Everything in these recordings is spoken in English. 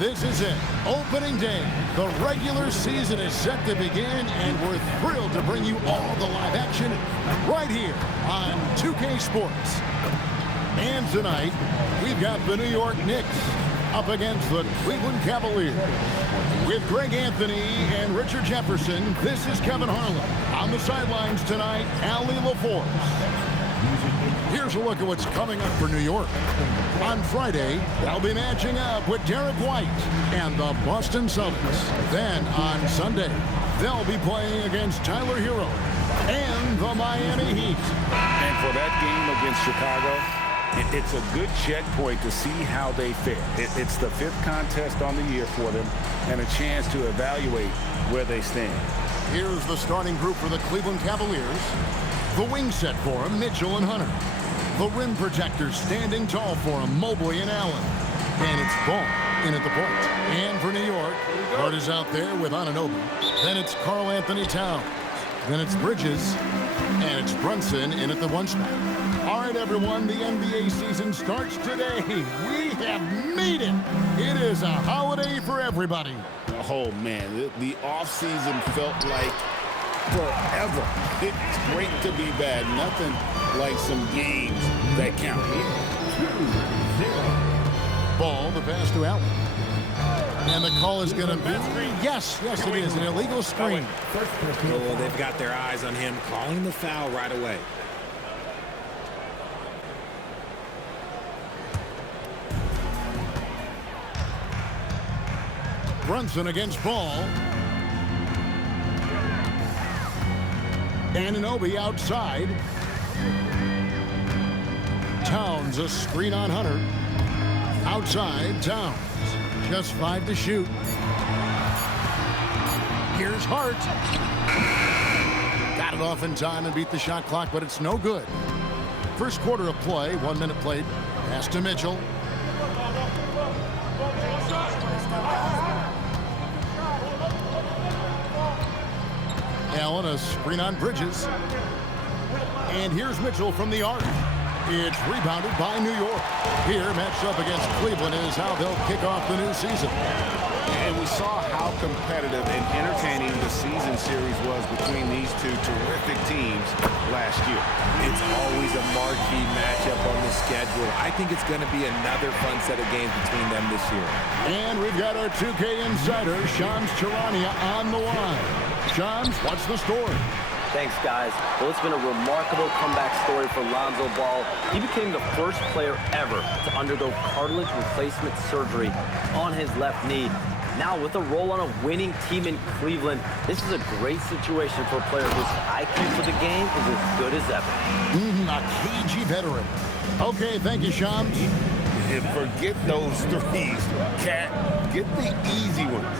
This is it. Opening day. The regular season is set to begin, and we're thrilled to bring you all the live action right here on 2K Sports. And tonight, we've got the New York Knicks up against the Cleveland Cavaliers. With Greg Anthony and Richard Jefferson, this is Kevin Harlan. On the sidelines tonight, Allie LaForce. Here's a look at what's coming up for New York. On Friday, they'll be matching up with Derek White and the Boston Celtics. Then on Sunday, they'll be playing against Tyler Hero and the Miami Heat. And for that game against Chicago, it's a good checkpoint to see how they fare. It's the 5th contest on the year for them and a chance to evaluate where they stand. Here's the starting group for the Cleveland Cavaliers. The wing set for him, Mitchell and Hunter. The rim protectors standing tall for him, Mobley and Allen. And it's Ball in at the point. And for New York, Hart is out there with Anunoby. Then it's Karl Anthony Towns. Then it's Bridges. And it's Brunson in at the 1 spot. All right, everyone, the NBA season starts today. We have made it. It is a holiday for everybody. Oh, man, the offseason felt like forever. It's great to be back. Nothing like some games that count. 2-0. Ball, the pass to Allen. And the call is going to be, yes, it is, an illegal screen. Oh, they've got their eyes on him, calling the foul right away. Brunson against Ball. Anunoby outside. Towns, a screen on Hunter. Outside, Towns. Just 5 to shoot. Here's Hart. Got it off in time and beat the shot clock, but it's no good. First quarter of play, 1 minute played. Pass to Mitchell. Allen, a screen on Bridges. And here's Mitchell from the arc. It's rebounded by New York. Here, matched up against Cleveland, is how they'll kick off the new season. And we saw how competitive and entertaining the season series was between these two terrific teams last year. It's always a marquee matchup on the schedule. I think it's going to be another fun set of games between them this year. And we've got our 2K insider, Shams Charania, on the line. Shams, what's the story? Thanks, guys. Well, it's been a remarkable comeback story for Lonzo Ball. He became the first player ever to undergo cartilage replacement surgery on his left knee. Now, with a role on a winning team in Cleveland, this is a great situation for a player whose IQ for the game is as good as ever. A cagey veteran. Okay, thank you, Shams. And forget those threes, Cat. Get the easy ones.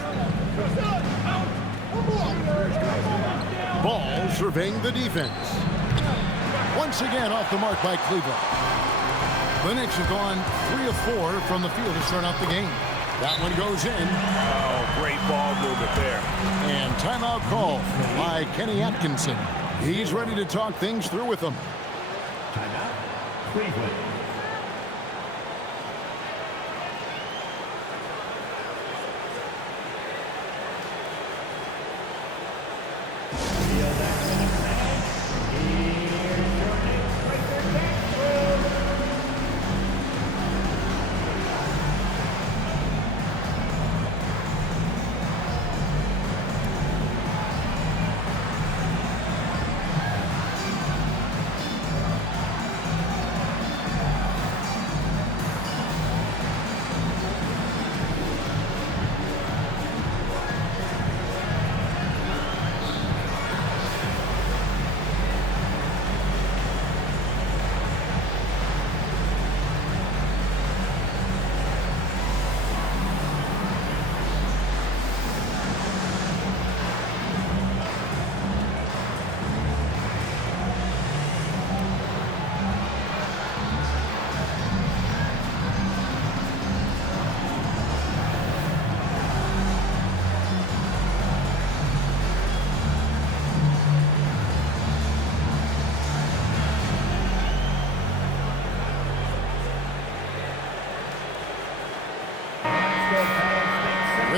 Ball surveying the defense. Once again off the mark by Cleveland. The Knicks have gone 3 of 4 from the field to start out the game. That one goes in. Oh, great ball movement there. And timeout call by Kenny Atkinson. He's ready to talk things through with them. Timeout, Cleveland.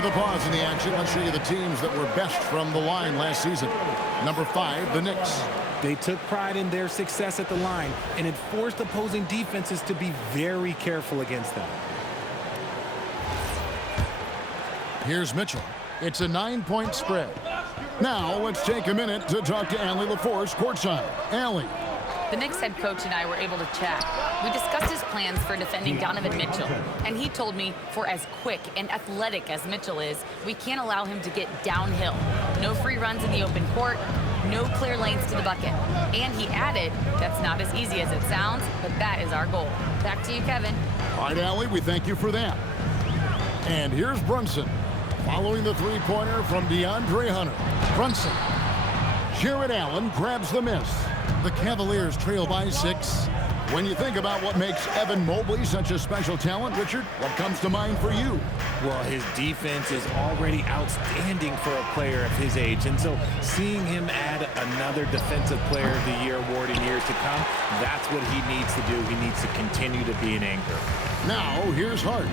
With a pause in the action, let's show you the teams that were best from the line last season. Number 5, the Knicks. They took pride in their success at the line, and it forced opposing defenses to be very careful against them. Here's Mitchell. It's a 9-point spread. Now, let's take a minute to talk to Allie LaForce courtside. Allie. The Knicks head coach and I were able to chat. We discussed his plans for defending Donovan Mitchell, and he told me for as quick and athletic as Mitchell is, we can't allow him to get downhill. No free runs in the open court, no clear lanes to the bucket. And he added, that's not as easy as it sounds, but that is our goal. Back to you, Kevin. All right, Allie, we thank you for that. And here's Brunson, following the three-pointer from DeAndre Hunter. Brunson. Jared Allen grabs the miss. The Cavaliers trail by 6. When you think about what makes Evan Mobley such a special talent, Richard, what comes to mind for you? Well, his defense is already outstanding for a player of his age, and so seeing him add another Defensive Player of the Year award in years to come, that's what he needs to do. He needs to continue to be an anchor. Now, here's Hart,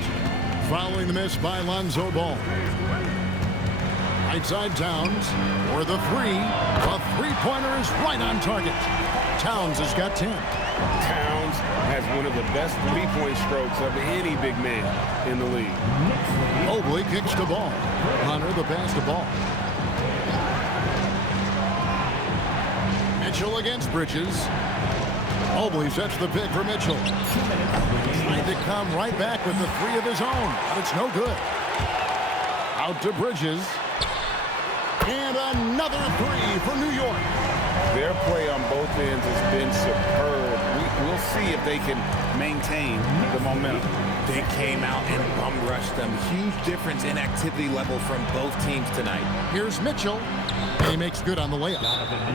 following the miss by Lonzo Ball. Right side Towns for the 3. The three-pointer is right on target. Towns has got 10. Towns has one of the best three-point strokes of any big man in the league. Mobley kicks the ball. Hunter the pass to Ball. Mitchell against Bridges. Mobley sets the pick for Mitchell. Trying to come right back with the 3 of his own, but it's no good. Out to Bridges. And another 3 for New York. Their play on both ends has been superb. We'll see if they can maintain the momentum. They came out and bum-rushed them. Huge difference in activity level from both teams tonight. Here's Mitchell. And he makes good on the layup.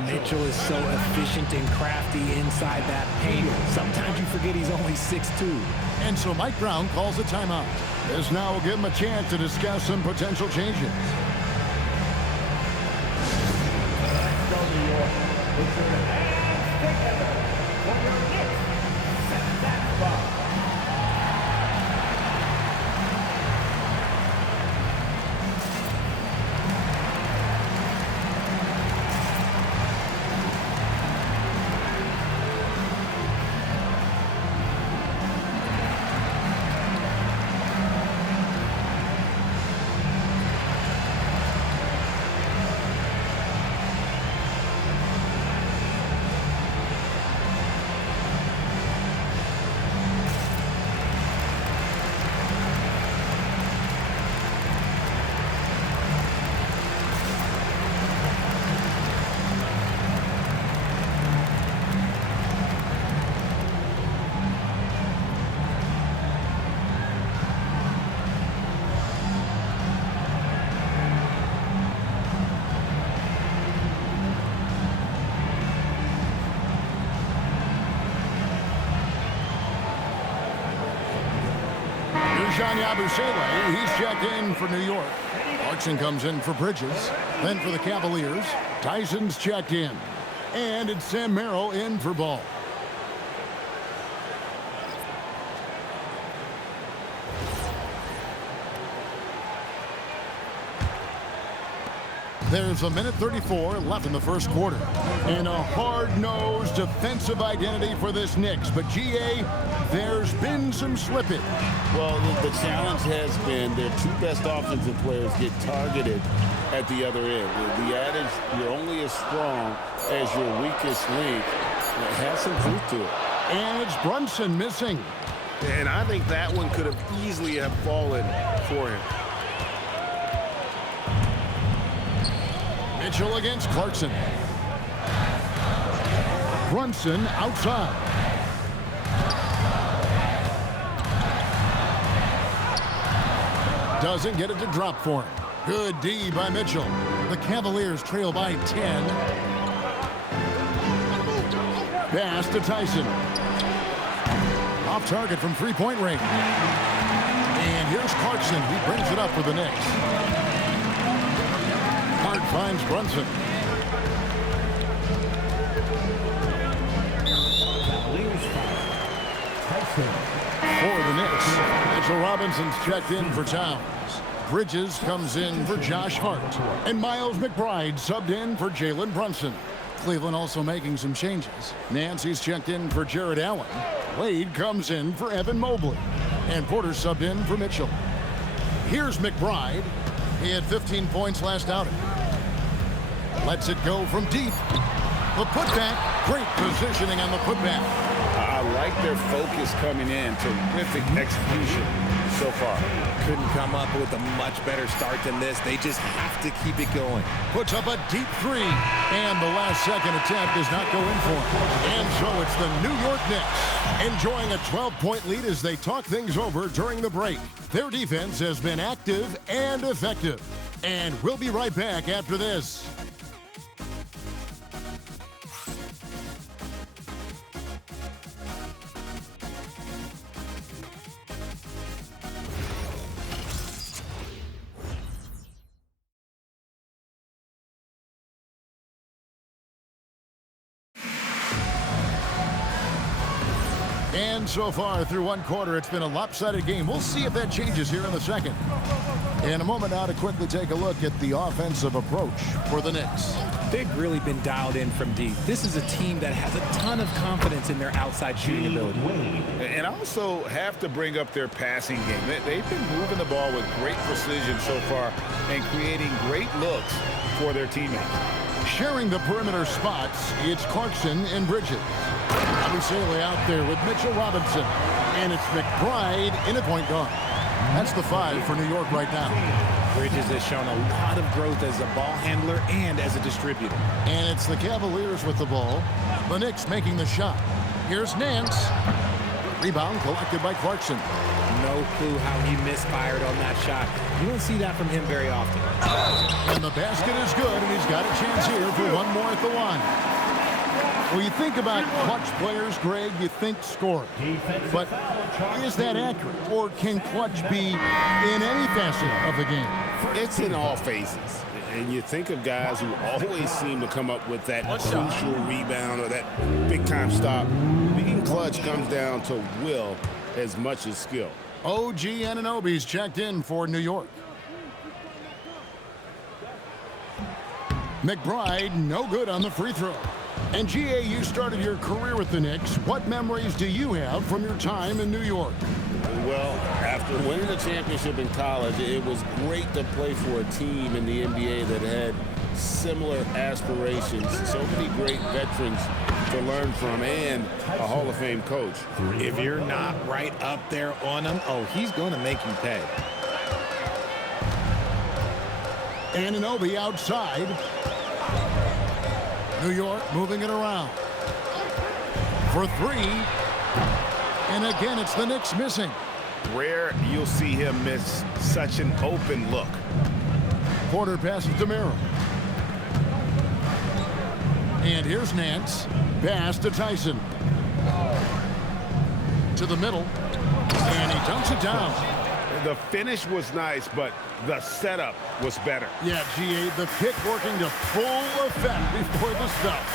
Mitchell is so efficient and crafty inside that paint. Sometimes you forget he's only 6'2". And so Mike Brown calls a timeout. This now will give him a chance to discuss some potential changes. Abusele, he's checked in for New York. Clarkson comes in for Bridges. Then for the Cavaliers, Tyson's checked in. And it's Sam Merrill in for Ball. There's a minute 34 left in the first quarter. And a hard-nosed defensive identity for this Knicks. But, G.A., there's been some slippage. Well, the challenge has been their 2 best offensive players get targeted at the other end. The adage, you're only as strong as your weakest link, it has some truth to it. And it's Brunson missing. And I think that one could have easily have fallen for him. Mitchell against Clarkson. Brunson outside. Doesn't get it to drop for him. Good D by Mitchell. The Cavaliers trail by 10. Pass to Tyson. Off target from three-point range. And here's Clarkson. He brings it up for the Knicks. Hart finds Brunson. For the Knicks, Mitchell Robinson's checked in for Towns. Bridges comes in for Josh Hart. And Miles McBride subbed in for Jalen Brunson. Cleveland also making some changes. Nancy's checked in for Jared Allen. Wade comes in for Evan Mobley. And Porter subbed in for Mitchell. Here's McBride. He had 15 points last outing. Lets it go from deep. The putback. Great positioning on the putback. I like their focus coming in. Terrific execution so far. Couldn't come up with a much better start than this. They just have to keep it going. Puts up a deep three. And the last second attempt does not go in for him. And so it's the New York Knicks enjoying a 12-point lead as they talk things over during the break. Their defense has been active and effective. And we'll be right back after this. And so far through one quarter, it's been a lopsided game. We'll see if that changes here in the second. In a moment now to quickly take a look at the offensive approach for the Knicks. They've really been dialed in from deep. This is a team that has a ton of confidence in their outside shooting ability. And also have to bring up their passing game. They've been moving the ball with great precision so far and creating great looks for their teammates. Sharing the perimeter spots, it's Clarkson and Bridges. Abusele out there with Mitchell Robinson. And it's McBride in at point guard. That's the 5 for New York right now. Bridges has shown a lot of growth as a ball handler and as a distributor. And it's the Cavaliers with the ball. The Knicks making the shot. Here's Nance. Rebound collected by Clarkson. No clue how he misfired on that shot. You don't see that from him very often. And the basket is good, and he's got a chance here for one more at the line. Well, you think about clutch players, Greg, you think scoring. But is that accurate? Or can clutch be in any facet of the game? It's in all phases. And you think of guys who always seem to come up with that crucial rebound or that big-time stop. Being clutch comes down to will as much as skill. OG Anunoby's checked in for New York. McBride, no good on the free throw. And GA, you started your career with the Knicks. What memories do you have from your time in New York? Well, after winning the championship in college, it was great to play for a team in the NBA that had similar aspirations. So many great veterans to learn from and a Hall of Fame coach. If you're not right up there on him, oh, he's going to make you pay. Anunoby outside. New York moving it around. For 3. And again, it's the Knicks missing. Rare you'll see him miss such an open look. Porter passes to Merrill. And here's Nance. Pass to Tyson. To the middle. And he dunks it down. The finish was nice, but the setup was better. Yeah, GA, the pick working to full effect before the stuff.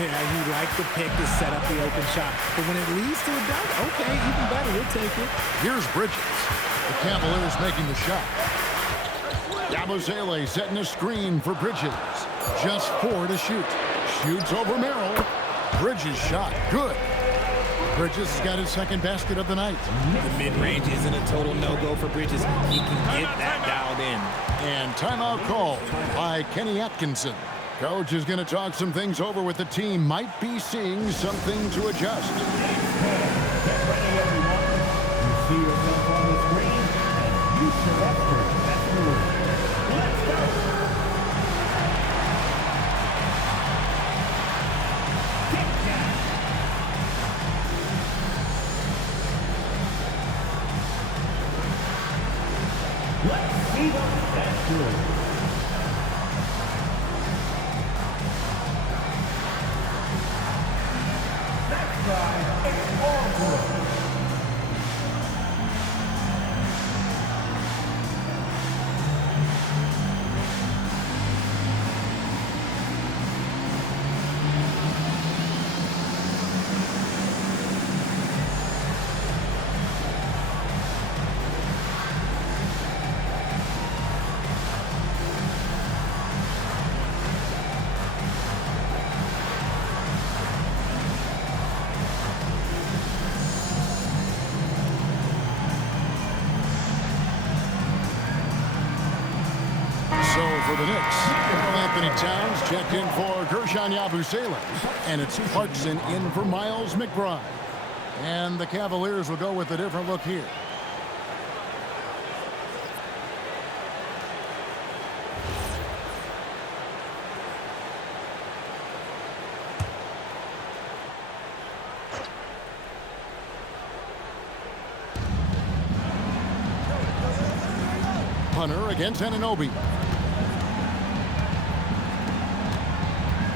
Yeah, you like the pick to set up the open shot. But when it leads to a dunk, okay, even better, we'll take it. Here's Bridges. The Cavaliers making the shot. Abusele setting a screen for Bridges. Just 4 to shoot. Shoots over Merrill. Bridges shot. Good. Bridges has got his second basket of the night. The mid-range isn't a total no-go for Bridges. He can get that dialed in. And timeout called by Kenny Atkinson. Coach is going to talk some things over with the team. Might be seeing something to adjust. Get ready, everyone. You see yourself on the screen, and you select for best move. Let's go. Let's see the best move. Next drive, it's all good. the Knicks. Well, Anthony Towns checked in for Gershon Yabusele. And it's Clarkson in for Miles McBride. And the Cavaliers will go with a different look here. Hunter against Anunoby.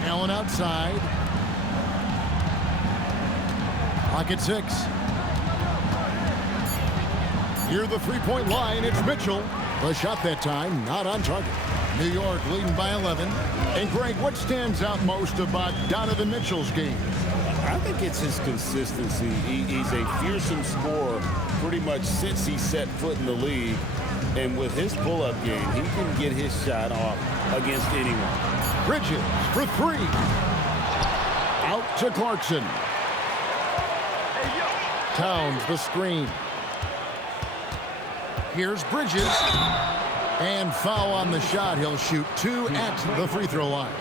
Allen outside. Clock at 6. Near the three-point line, it's Mitchell. The shot that time, not on target. New York leading by 11. And Greg, what stands out most about Donovan Mitchell's game? I think it's his consistency. He's a fearsome scorer pretty much since he set foot in the league. And with his pull-up game, he can get his shot off against anyone. Bridges for 3. Out to Clarkson. Towns the screen. Here's Bridges. And foul on the shot. He'll shoot 2 at the free throw line.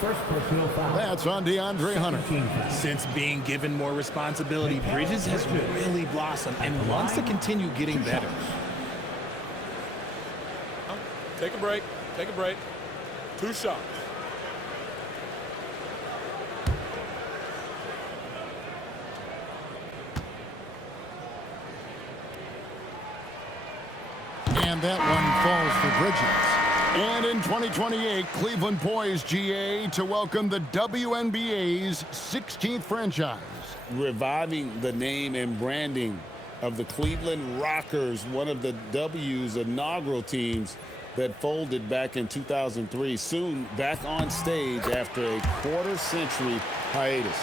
First personal foul. That's on DeAndre Hunter. Since being given more responsibility, Bridges has really blossomed and wants to continue getting better. Take a break. Take a break. 2 shots. And that one falls for Bridges. And in 2028, Cleveland poised, GA, to welcome the WNBA's 16th franchise. Reviving the name and branding of the Cleveland Rockers, one of the W's inaugural teams that folded back in 2003, soon back on stage after a quarter-century hiatus.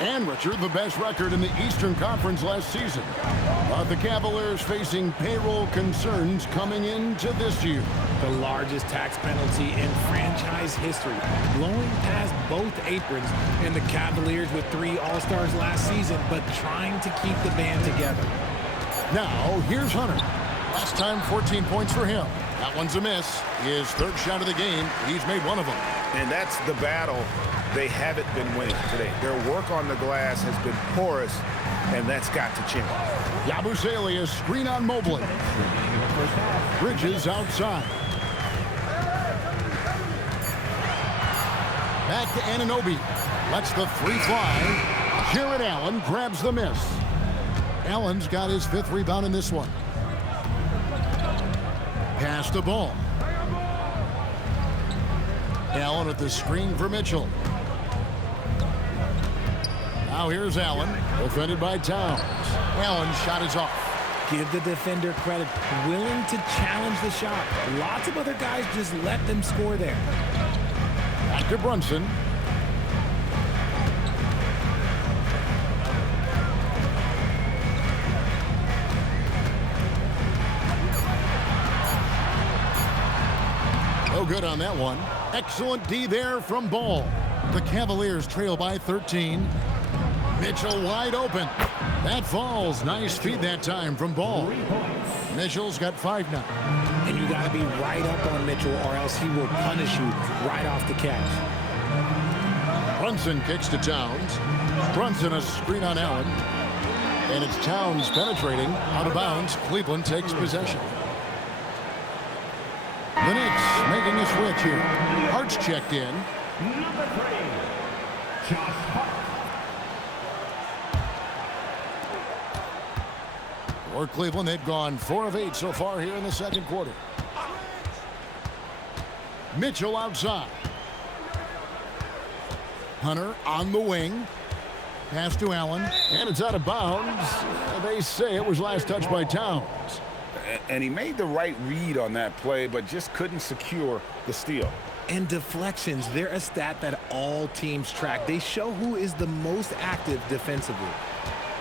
And, Richard, the best record in the Eastern Conference last season. But the Cavaliers facing payroll concerns coming into this year. The largest tax penalty in franchise history, blowing past both aprons, and the Cavaliers with 3 All-Stars last season, but trying to keep the band together. Now, here's Hunter. Last time, 14 points for him. That one's a miss. His 3rd shot of the game. He's made one of them. And that's the battle they haven't been winning today. Their work on the glass has been porous, and that's got to change. Yabusele is screen on Mobley. Bridges outside. Back to Anunoby. Lets the 3 fly. Jared Allen grabs the miss. Allen's got his 5th rebound in this one. Pass the ball. Allen at the screen for Mitchell. Now here's Allen, defended by Towns. Allen's shot is off. Give the defender credit, willing to challenge the shot. Lots of other guys just let them score there. Back to Brunson. No good on that one. Excellent D there from Ball. The Cavaliers trail by 13. Mitchell wide open. That falls. Nice feed that time from Ball. Mitchell's got 5 now. And you got to be right up on Mitchell or else he will punish you right off the catch. Brunson kicks to Towns. Brunson a screen on Allen. And it's Towns penetrating. Out of bounds. Cleveland takes possession. The Knicks making a switch here. Hart's checked in. Number 3, Josh Hart. For Cleveland, they've gone 4 of 8 so far here in the 2nd quarter. Mitchell outside. Hunter on the wing. Pass to Allen. And it's out of bounds. They say it was last touched by Towns. And he made the right read on that play, but just couldn't secure the steal. And deflections, they're a stat that all teams track. They show who is the most active defensively.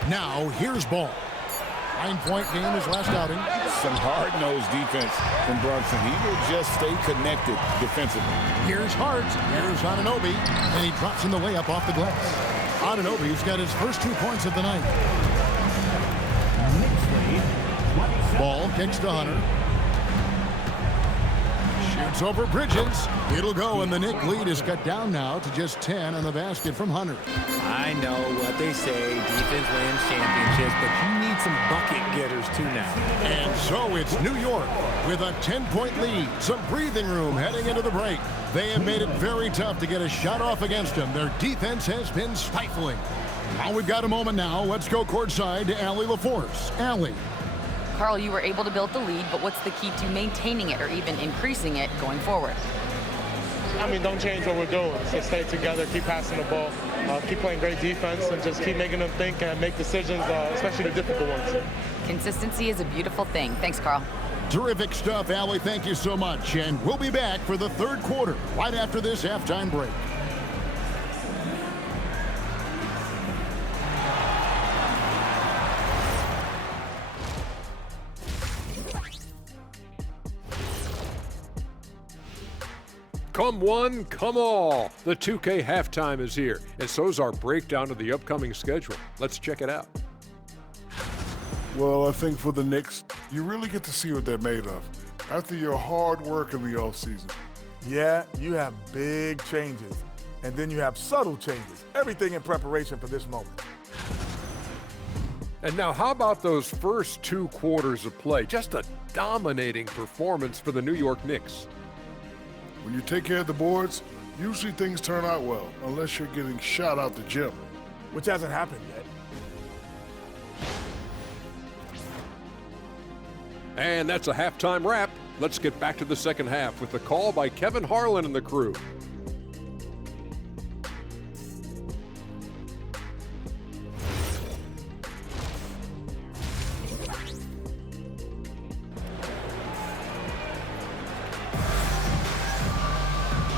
Now, here's Ball. 9-point game his last outing. Some hard-nosed defense from Brunson. He will just stay connected defensively. Here's Hart. Here's Anunoby. And he drops in the layup off the glass. Anunoby's got his first 2 points of the night. Ball kicks to Hunter. Shoots over Bridges. It'll go, and the Knicks lead is cut down now to just 10 on the basket from Hunter. I know what they say, defense wins championships, but you need some bucket getters too now. And so it's New York with a 10-point lead. Some breathing room heading into the break. They have made it very tough to get a shot off against them. Their defense has been stifling. Now we've got a moment now. Let's go courtside to Allie LaForce. Allie. Carl, you were able to build the lead, but what's the key to maintaining it or even increasing it going forward? I mean, don't change what we're doing. So stay together, keep passing the ball, keep playing great defense, and just keep making them think and make decisions, especially the difficult ones. Consistency is a beautiful thing. Thanks, Carl. Terrific stuff, Allie. Thank you so much. And we'll be back for the third quarter right after this halftime break. Come one, come all. The 2K halftime is here, and so's our breakdown of the upcoming schedule. Let's check it out. Well, I think for the Knicks, you really get to see what they're made of after your hard work in the offseason. Yeah, you have big changes, and then you have subtle changes. Everything in preparation for this moment. And now how about those first 2 quarters of play? Just a dominating performance for the New York Knicks. When you take care of the boards, usually things turn out well, unless you're getting shot out the gym. Which hasn't happened yet. And that's a halftime wrap. Let's get back to the second half with the call by Kevin Harlan and the crew.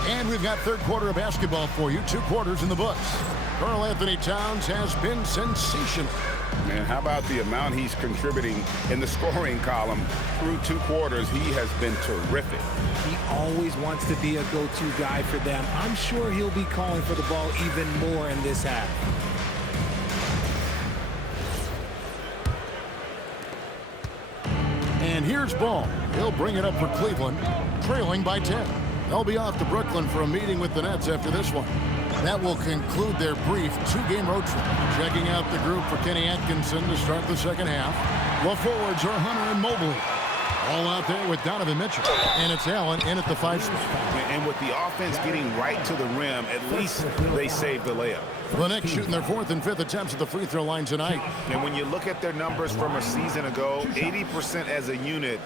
And we've got third quarter of basketball for you. 2 quarters in the books. Karl Anthony Towns has been sensational. Man, how about the amount he's contributing in the scoring column through 2 quarters? He has been terrific. He always wants to be a go-to guy for them. I'm sure he'll be calling for the ball even more in this half. And here's Ball. He'll bring it up for Cleveland, trailing by 10. They'll be off to Brooklyn for a meeting with the Nets after this one. That will conclude their brief 2-game road trip. Checking out the group for Kenny Atkinson to start the second half. The forwards are Hunter and Mobley. All out there with Donovan Mitchell. And it's Allen in at the 5 spot. And with the offense getting right to the rim, at least they saved the layup. The Knicks shooting their 4th and 5th attempts at the free throw line tonight. And when you look at their numbers from a season ago, 80% as a unit,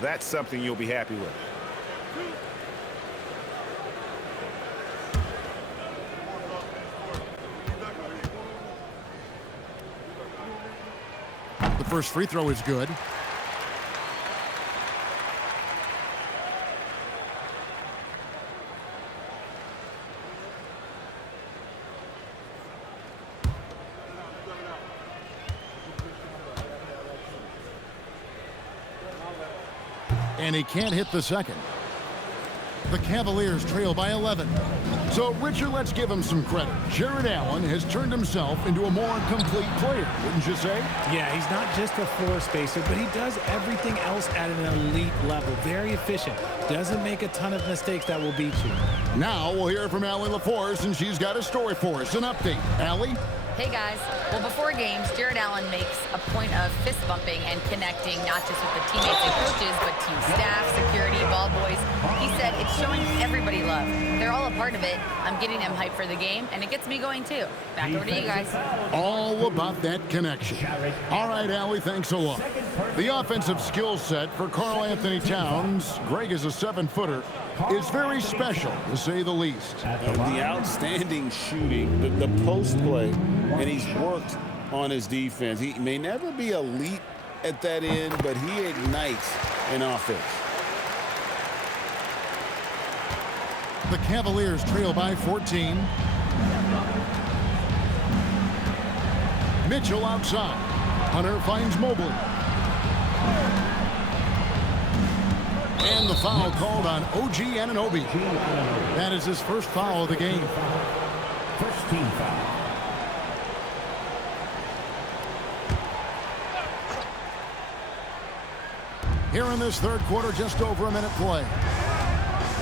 that's something you'll be happy with. The first free throw is good. And he can't hit the second. The Cavaliers trail by 11. So, Richard, let's give him some credit. Jared Allen has turned himself into a more complete player, wouldn't you say? Yeah, he's not just a floor spacer, but he does everything else at an elite level. Very efficient. Doesn't make a ton of mistakes that will beat you. Now we'll hear from Allie LaForce, and she's got a story for us. An update. Allie? Hey guys. Well, before games, Jared Allen makes a point of fist bumping and connecting not just with the teammates and coaches, but team staff, security, ball boys. He said it's showing everybody love. They're all a part of it. I'm getting them hyped for the game, and it gets me going too. Back over to you guys. All about that connection. All right, Allie, thanks a lot. The offensive skill set for Karl Anthony Towns, Greg is a 7-footer, is very special, to say the least. The outstanding shooting, the post play, and he's worked on his defense. He may never be elite at that end, but he ignites an offense. The Cavaliers trail by 14. Mitchell outside. Hunter finds Mobley. And the foul called on OG Anunoby. That is his first foul of the game. First team foul. Here in this third quarter, just over a minute play.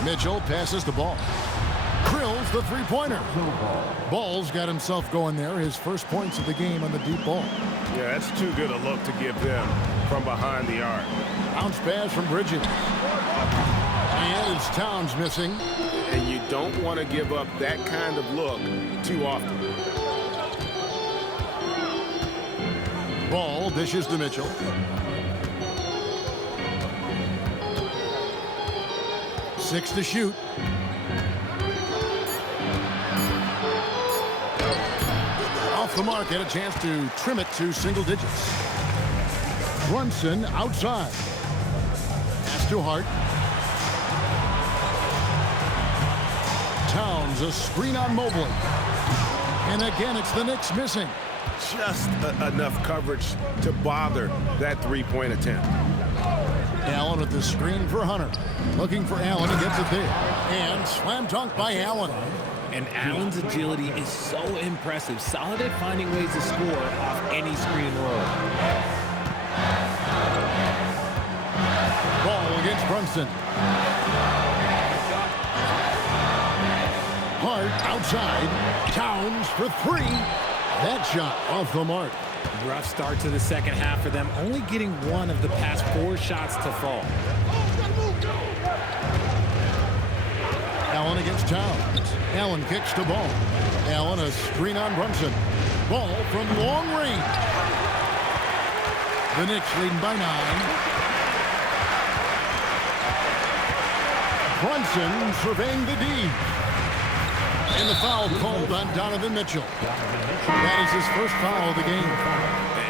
Mitchell passes the ball. Drills the three-pointer. Ball's got himself going there. His first points of the game on the deep ball. Yeah, that's too good a look to give them from behind the arc. Bounce pass from Bridges. And it's Towns missing. And you don't want to give up that kind of look too often. Ball dishes to Mitchell. Six to shoot. Off the mark, had a chance to trim it to single digits. Brunson outside. Pass to Hart. Towns, a screen on Mobley. And again, it's the Knicks missing. Just enough coverage to bother that three-point attempt. Allen with the screen for Hunter. Looking for Allen, he gets it there. And slam dunk by Allen. And Allen's agility is so impressive. Solid at finding ways to score off any screen and roll. Ball against Brunson. Hart outside. Towns for three. That shot off the mark. Rough start to the second half for them, only getting one of the past 4 shots to fall. Allen against Towns. Allen kicks to Ball. Allen a screen on Brunson. Ball from long range. The Knicks leading by 9. Brunson surveying the D. And the foul called on Donovan Mitchell. That is his first foul of the game.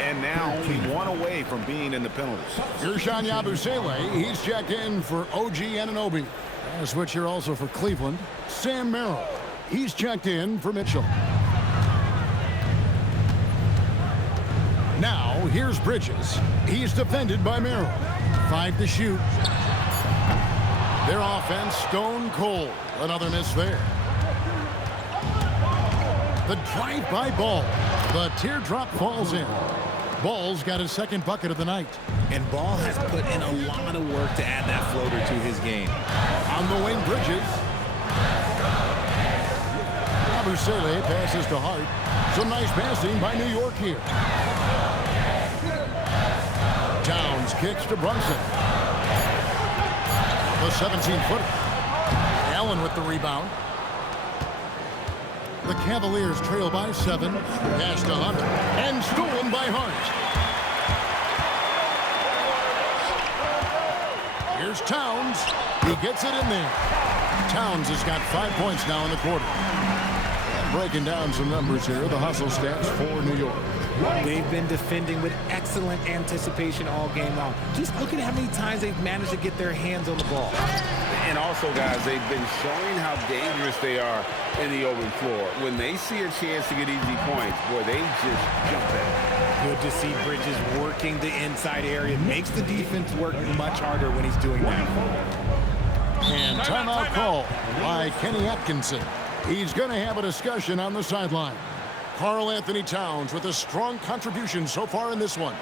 And now only one away from being in the penalties. Ersan Yabusele, he's checked in for OG Anunoby. A switch here also for Cleveland. Sam Merrill, he's checked in for Mitchell. Now, here's Bridges. He's defended by Merrill. 5 to shoot. Their offense stone cold. Another miss there. The drive-by Ball. The teardrop falls in. Ball's got his second bucket of the night. And Ball has put in a lot of work to add that floater to his game. On the wing, Bridges. Yabusele passes to Hart. Some nice passing by New York here. Towns kicks to Brunson. The 17-footer. Allen with the rebound. The Cavaliers trail by 7. Pass to Hunter. And stolen by Hart. Here's Towns. He gets it in there. Towns has got 5 points now in the quarter. And breaking down some numbers here, the hustle stats for New York. They've been defending with excellent anticipation all game long. Just look at how many times they've managed to get their hands on the ball. And also, guys, they've been showing how dangerous they are in the open floor. When they see a chance to get easy points, boy, they just jump at it. Good to see Bridges working the inside area. Makes the defense work much harder when he's doing that. And timeout call by Kenny Atkinson. He's going to have a discussion on the sideline. Karl Anthony Towns with a strong contribution so far in this one.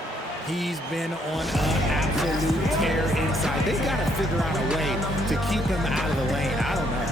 He's been on an absolute tear inside. They got to figure out a way to keep him out of the lane. I don't know.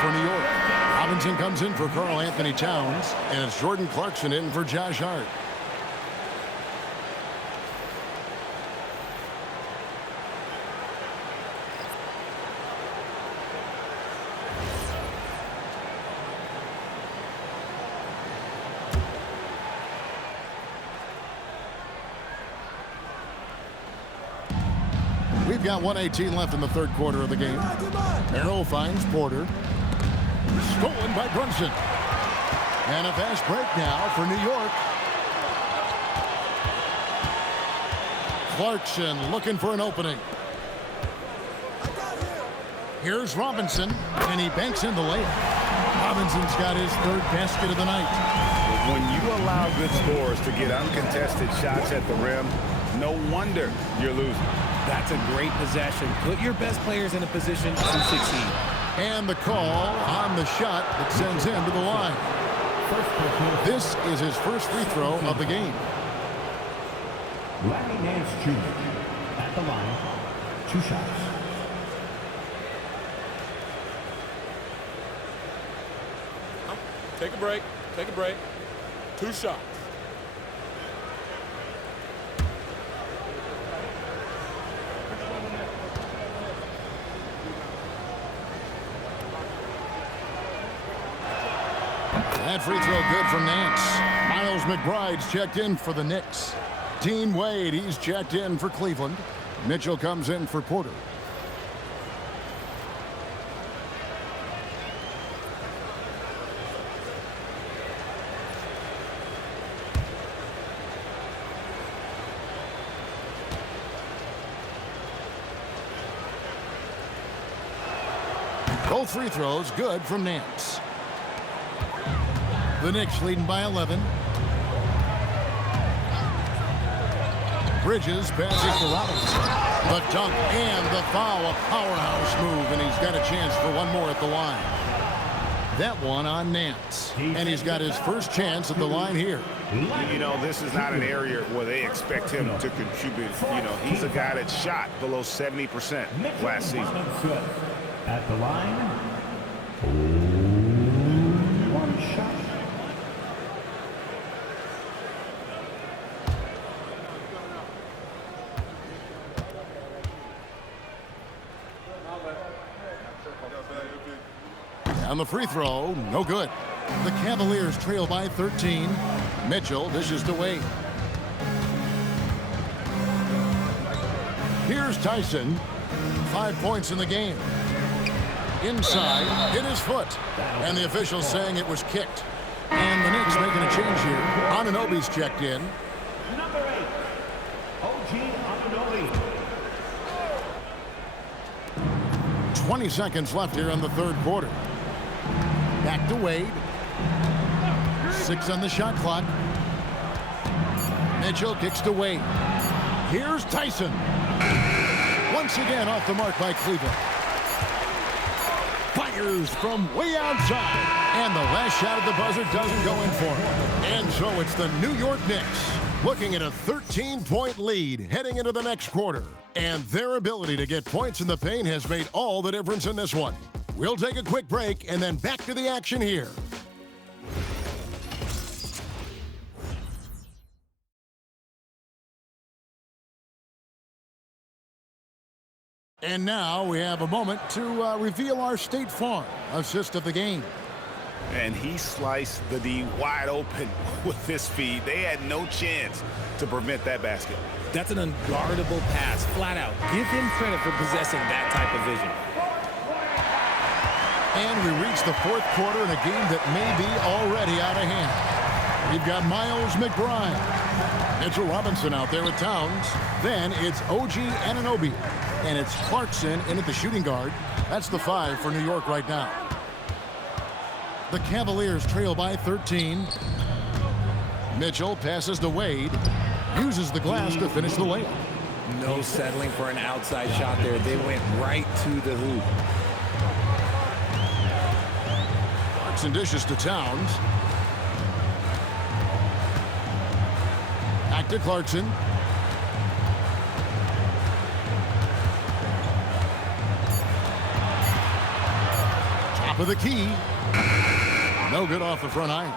For New York, Robinson comes in for Karl Anthony Towns, and it's Jordan Clarkson in for Josh Hart. We've got 1:18 left in the third quarter of the game. Merrill finds Porter. Stolen by Brunson. And a fast break now for New York. Clarkson looking for an opening. Here's Robinson, and he banks in the layup. Robinson's got his third basket of the night. When you allow good scorers to get uncontested shots at the rim, no wonder you're losing. That's a great possession. Put your best players in a position to succeed. And the call on the shot that sends him to the line. This is his first free throw of the game. Larry Nance Jr. at the line, 2 shots. Take a break. Take a break. 2 shots. That free throw good from Nance. Miles McBride's checked in for the Knicks. Dean Wade, he's checked in for Cleveland. Mitchell comes in for Porter. Both free throws good from Nance. The Knicks leading by 11. Bridges passes to Robinson. The dunk and the foul, a powerhouse move, and he's got a chance for one more at the line. That one on Nance, and he's got his first chance at the line here. You know, this is not an area where they expect him to contribute. You know, he's a guy that shot below 70% last season. At the line, 1 shot. And the free throw, no good. The Cavaliers trail by 13. Mitchell dishes to Wade. Here's Tyson. 5 points in the game. Inside, hit his foot. And the official saying it was kicked. And the Knicks making a change here. Anunoby's checked in. Number 8, OG Anunoby. 20 seconds left here in the third quarter. Back to Wade. 6 on the shot clock. Mitchell kicks to Wade. Here's Tyson. Once again off the mark by Cleveland. Fires from way outside. And the last shot at the buzzer doesn't go in for him. And so it's the New York Knicks looking at a 13-point lead heading into the next quarter. And their ability to get points in the paint has made all the difference in this one. We'll take a quick break and then back to the action here. And now we have a moment to reveal our State Farm assist of the game. And he sliced the D wide open with his speed. They had no chance to prevent that basket. That's an unguardable pass, flat out. Give him credit for possessing that type of vision. And we reach the fourth quarter in a game that may be already out of hand. We've got Miles McBride. Mitchell Robinson out there with Towns. Then it's OG Anunoby. And it's Clarkson in at the shooting guard. That's the 5 for New York right now. The Cavaliers trail by 13. Mitchell passes to Wade. Uses the glass to finish the layup. No settling for an outside shot there. They went right to the hoop. Clarkson dishes to Towns. Back to Clarkson. Top of the key. No good off the front iron.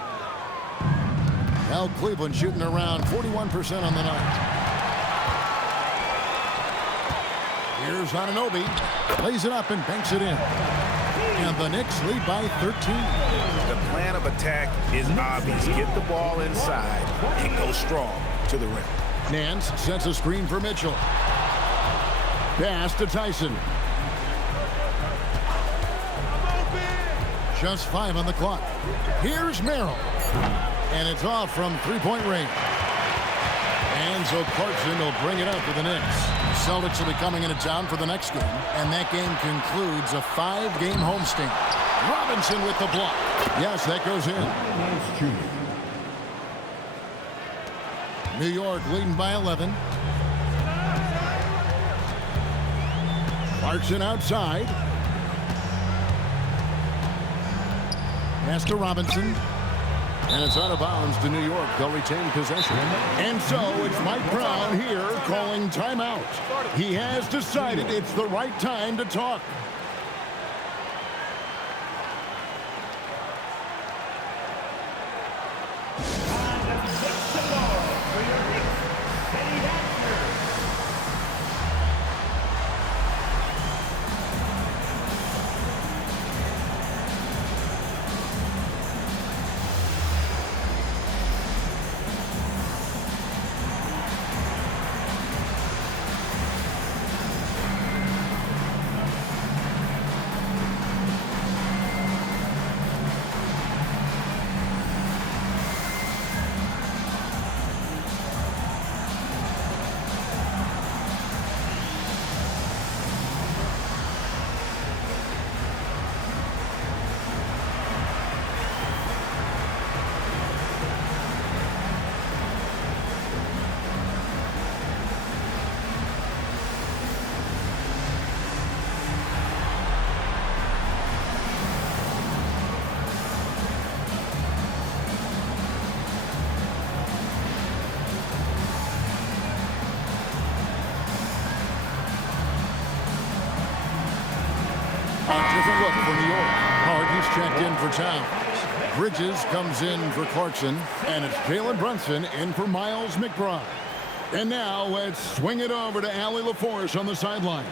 Now Cleveland shooting around 41% on the night. Here's Anunoby. Plays it up and banks it in. And the Knicks lead by 13. The plan of attack is obvious. Get the ball inside and go strong to the rim. Nance sets a screen for Mitchell. Pass to Tyson. Just 5 on the clock. Here's Merrill. And it's off from three-point range. And so Clarkson will bring it up for the Knicks. Celtics will be coming into town for the next game. And that game concludes a 5-game homestand. Robinson with the block. Yes, that goes in. New York leading by 11. Clarkson outside. Pass to Robinson. And it's out of bounds to New York. They'll retain possession. And so it's Mike Brown here calling timeout. He has decided it's the right time to talk. Different look for New York. Hardy's checked in for Towns. Bridges comes in for Clarkson. And it's Jalen Brunson in for Miles McBride. And now let's swing it over to Allie LaForce on the sideline.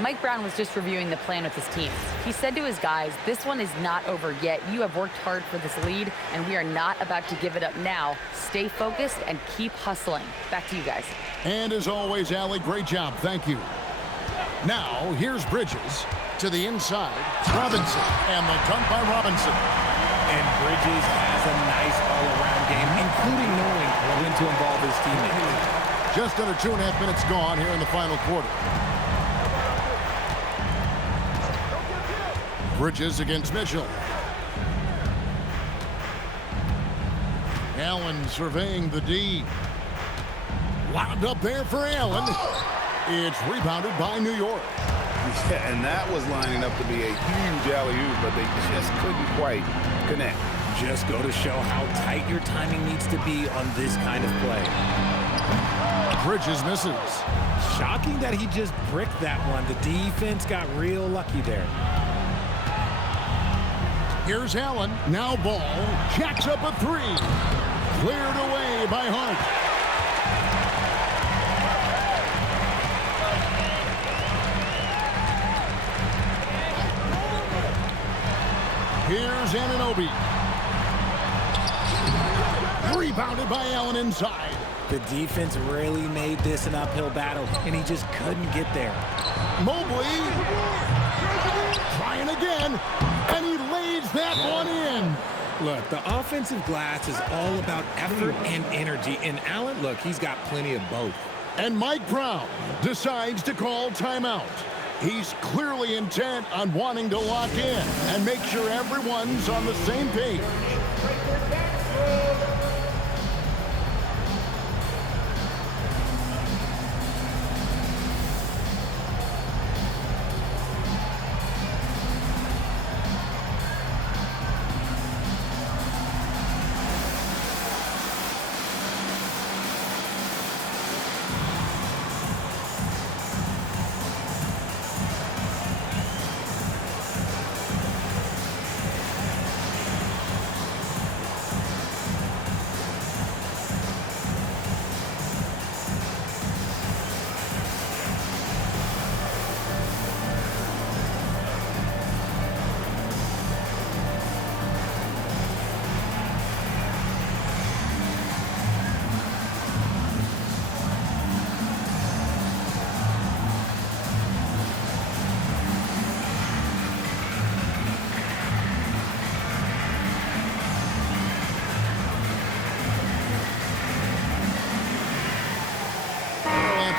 Mike Brown was just reviewing the plan with his team. He said to his guys, this one is not over yet. You have worked hard for this lead, and we are not about to give it up now. Stay focused and keep hustling. Back to you guys. And as always, Allie, great job. Thank you. Now, here's Bridges. To the inside, Robinson, and the dunk by Robinson. And Bridges has a nice all-around game, including knowing when to involve his teammates. Just under 2.5 minutes gone here in the final quarter. Bridges against Mitchell. Allen surveying the D. Wound up there for Allen. It's rebounded by New York. Yeah, and that was lining up to be a huge alley-oop, but they just couldn't quite connect. Just go to show how tight your timing needs to be on this kind of play. Bridges misses. Shocking that he just bricked that one. The defense got real lucky there. Here's Allen. Now ball. Jacks up a three. Cleared away by Hart. Here's Anunoby. Rebounded by Allen inside. The defense really made this an uphill battle, and he just couldn't get there. Mobley trying again, and he lays that one in. Look, the offensive glass is all about effort and energy, and Allen, look, he's got plenty of both. And Mike Brown decides to call timeout. He's clearly intent on wanting to lock in and make sure everyone's on the same page.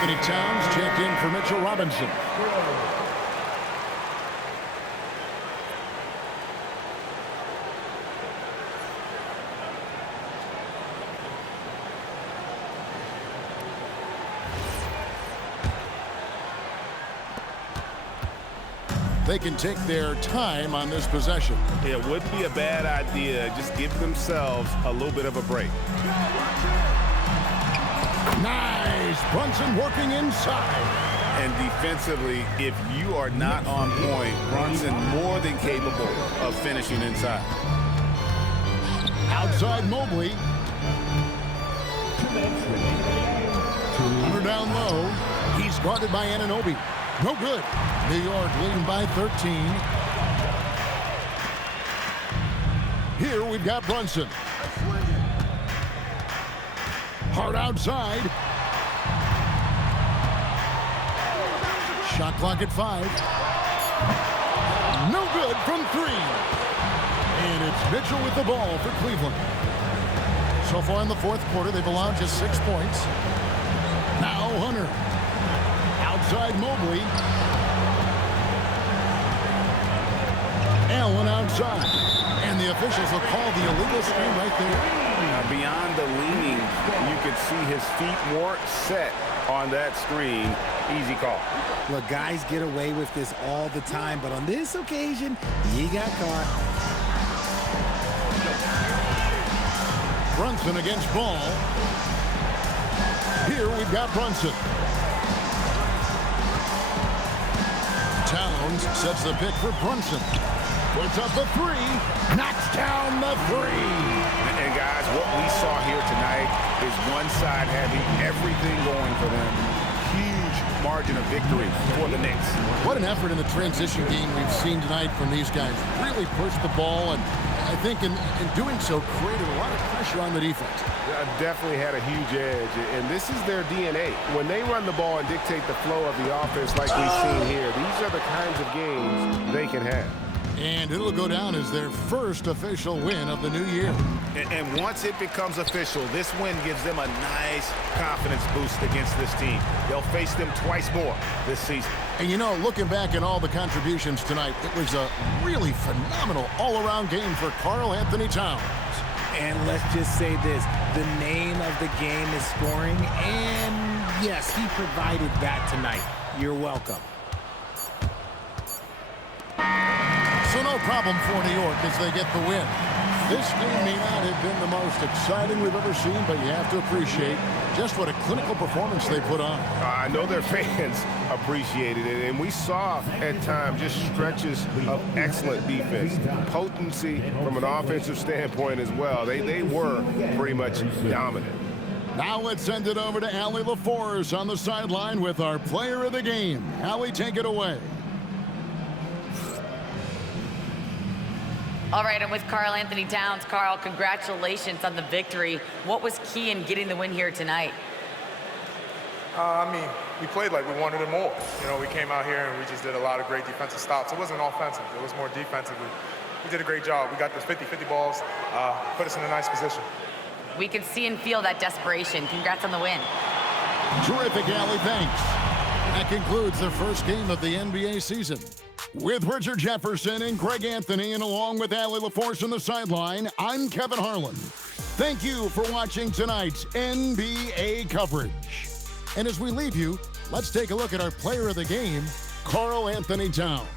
Anthony Towns checked in for Mitchell Robinson. They can take their time on this possession. It wouldn't be a bad idea. Just give themselves a little bit of a break. Nice. Brunson working inside. And defensively, if you are not on point, Brunson more than capable of finishing inside. Outside Mobley. Under down low. He's guarded by Anunoby. No good. New York leading by 13. Here we've got Brunson. Hard outside. Shot clock at 5. No good from 3. And it's Mitchell with the ball for Cleveland. So far in the fourth quarter, they've allowed just 6 points. Now Hunter. Outside Mobley. Allen outside. And the officials will call the illegal screen right there. Now beyond the leaning, you could see his feet weren't set on that screen. Easy call. Look, guys get away with this all the time, but on this occasion, he got caught. Brunson against Ball. Here we've got Brunson. Towns sets the pick for Brunson. Puts up the 3. Knocks down the 3. And guys, what we saw here tonight is one side having everything going for them. Huge margin of victory for the Knicks. What an effort in the transition game we've seen tonight from these guys. Really pushed the ball, and I think in doing so created a lot of pressure on the defense. Definitely had a huge edge, and this is their DNA. When they run the ball and dictate the flow of the offense like we've seen here, these are the kinds of games they can have. And it'll go down as their first official win of the new year. And once it becomes official, this win gives them a nice confidence boost against this team. They'll face them twice more this season. And you know, looking back at all the contributions tonight, it was a really phenomenal all-around game for Karl Anthony Towns. And let's just say this, the name of the game is scoring, and yes, he provided that tonight. You're welcome. So no problem for New York as they get the win. This game may not have been the most exciting we've ever seen, but you have to appreciate just what a clinical performance they put on. I know their fans appreciated it, and we saw at times just stretches of excellent defense, potency from an offensive standpoint as well. They were pretty much dominant. Now let's send it over to Allie LaForce on the sideline with our player of the game. Allie, take it away. All right, I'm with Karl Anthony Towns. Karl, congratulations on the victory. What was key in getting the win here tonight? I mean, we played like we wanted it more. You know, we came out here and we just did a lot of great defensive stops. It wasn't offensive. It was more defensively. We did a great job. We got the 50-50 balls, put us in a nice position. We could see and feel that desperation. Congrats on the win. Terrific, Allie. Thanks. That concludes the first game of the NBA season. With Richard Jefferson and Greg Anthony, and along with Allie LaForce on the sideline, I'm Kevin Harlan. Thank you for watching tonight's NBA coverage. And as we leave you, let's take a look at our player of the game, Karl Anthony Towns.